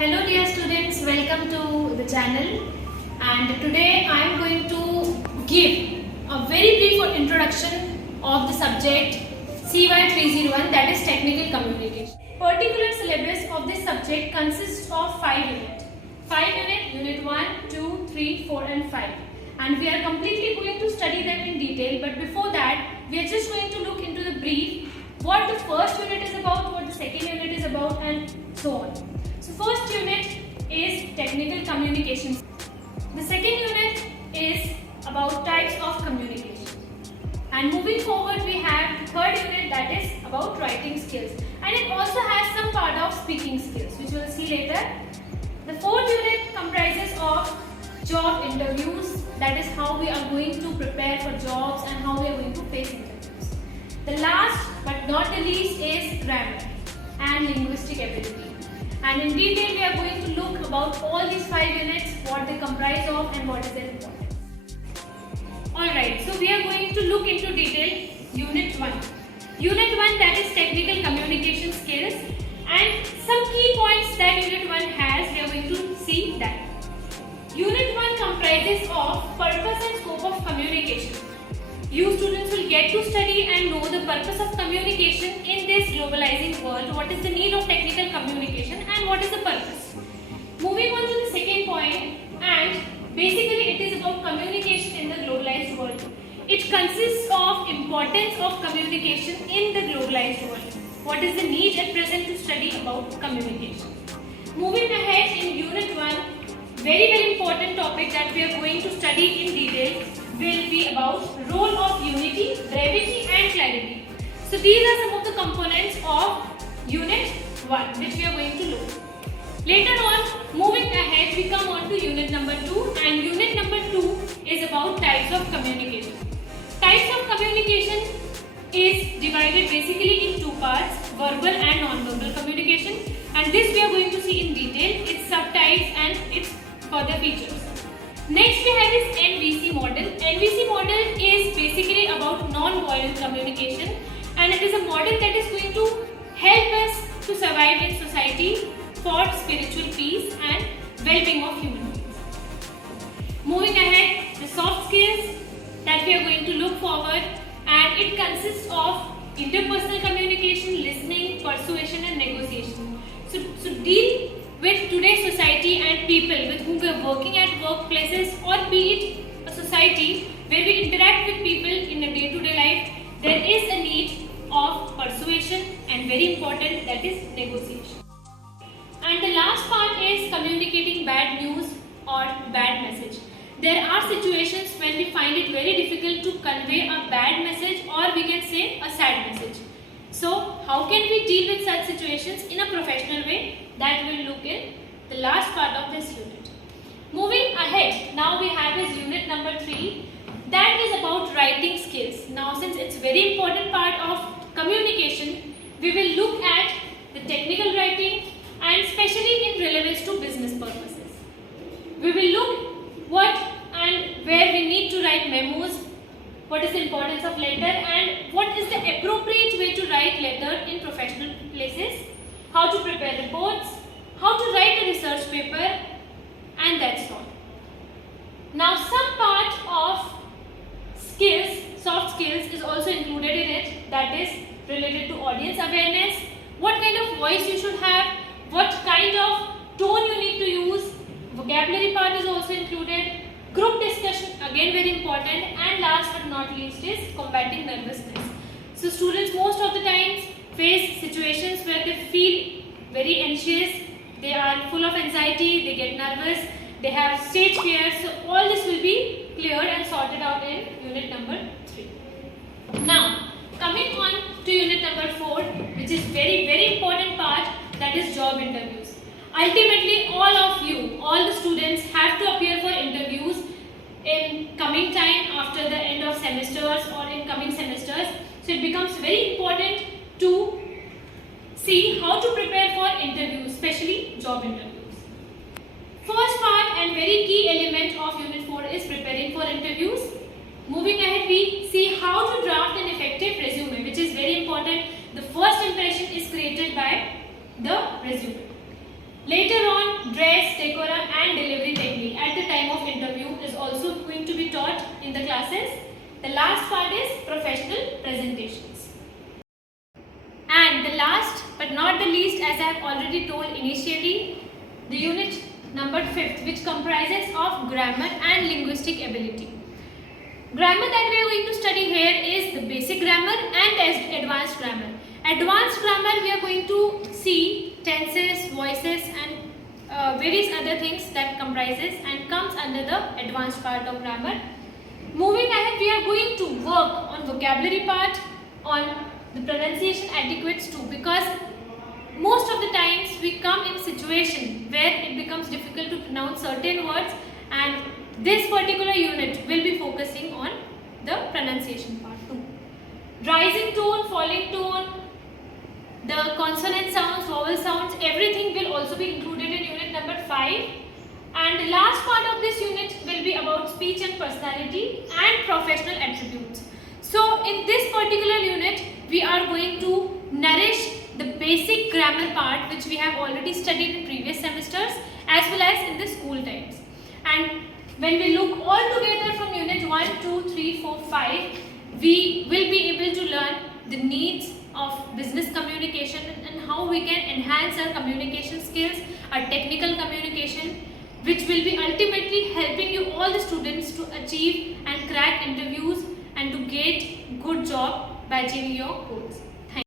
Hello dear students, welcome to the channel, and today I am going to give a very brief introduction of the subject CY301, that is Technical Communication. Particular syllabus of this subject consists of 5 units. 5 units, Unit 1, 2, 3, 4 and 5. And we are completely going to study them in detail, but before that we are just going to look into the brief, what the first unit is about, what the second unit is about and so on. So first unit is Technical Communication. The second unit is about types of communication. And moving forward we have third unit, that is about writing skills. And it also has some part of speaking skills, which we will see later. The fourth unit comprises of job interviews, that is how we are going to prepare for jobs and how we are going to face interviews. The last but not the least is grammar and linguistic ability. And in detail we are going to look about all these 5 units, what they comprise of and what is their importance. Alright, so we are going to look into detail Unit 1. Unit 1, that is Technical Communication Skills, and some key points that Unit 1 has, we are going to see that. Unit 1 comprises of purpose and scope of communication. You students will get to study and know the purpose of communication in this globalizing world, what is the need of technical communication and what is the purpose. Moving on to the second point, and basically it is about communication in the globalized world. It consists of importance of communication in the globalized world. What is the need at present to study about communication. Moving ahead in Unit 1, very important topic that we are going to study in detail will be about role of unity, brevity and clarity. So these are some of the components of Unit 1 which we are going to look. Later on, moving ahead, we come on to Unit number 2, and Unit number 2 is about types of communication. Types of communication is divided basically in two parts, verbal and non-verbal communication, and this we are going to see in detail, its subtypes and its further features. Next we have this NVC model. NVC model is basically about non-violent communication, and it is a model that is going to help us to survive in society for spiritual peace and well-being of human beings. Moving ahead, the soft skills that we are going to look forward, and it consists of interpersonal communication, listening, persuasion and negotiation. So deal with today's society and people with whom we are working at workplaces, or be it a society where we interact with people in a day-to-day life, there is a need of persuasion and very important, that is negotiation. And the last part is communicating bad news or bad message. There are situations when we find it very difficult to convey a bad message, or we can say a sad message. So how can we deal with such situations in a professional way? That we will look in the last part of this unit. Moving ahead, now we have this Unit number 3, that is about writing skills. Now since it's very important part of communication, we will look at the technical writing and especially in relevance to business purposes. We will look what and where we need to write memos, what is the importance of letter and what is the appropriate way to write letter in professional places, how to prepare reports, how to write a research paper, and that's all. Now some part of skills, soft skills is also included in it, that is related to audience awareness, what kind of voice you should have, what kind of tone you need to use, vocabulary part is also included, group discussion again very important, and last but not least is combating nervousness. So students most of the times face situations where they feel very anxious, they are full of anxiety, they get nervous, they have stage fear. So all this will be cleared and sorted out in Unit number 3. Now coming on to Unit number 4, which is very important part, that is job interviews. Ultimately all of you, all the students have to appear for interviews in coming time after the end of semesters or in coming semesters. So it becomes very important to see how to prepare for interviews, especially job interviews. First part and very key element of Unit 4 is preparing for interviews. Moving ahead, we see how to draft an effective resume, which is very important. The first impression is created by the resume. Later on, dress, decorum and delivery technique at the time of interview is also going to be taught in the classes. The last part is professional presentations. And the last but not the least, as I have already told initially, the unit number 5th, which comprises of grammar and linguistic ability. Grammar that we are going to study here is the basic grammar and advanced grammar. Advanced grammar, we are going to see tenses, voices and various other things that comprises and comes under the advanced part of grammar. Moving ahead, we are going to work on vocabulary part, on the pronunciation adequates too, because most of the times we come in a situation where it becomes difficult to pronounce certain words, and this particular unit will be focusing on the pronunciation part too. Rising tone, falling tone, the consonant sounds, vowel sounds, everything will also be included in unit number 5. And the last part of this unit will be about speech and personality and professional attributes. So in this particular unit, we are going to nourish the basic grammar part which we have already studied in previous semesters as well as in the school times. And when we look all together from unit 1, 2, 3, 4, 5, we will be able to learn the needs of business communication and how we can enhance our communication skills, our technical communication, which will be ultimately helping you all the students to achieve and crack interviews and to get good job by achieving your goal.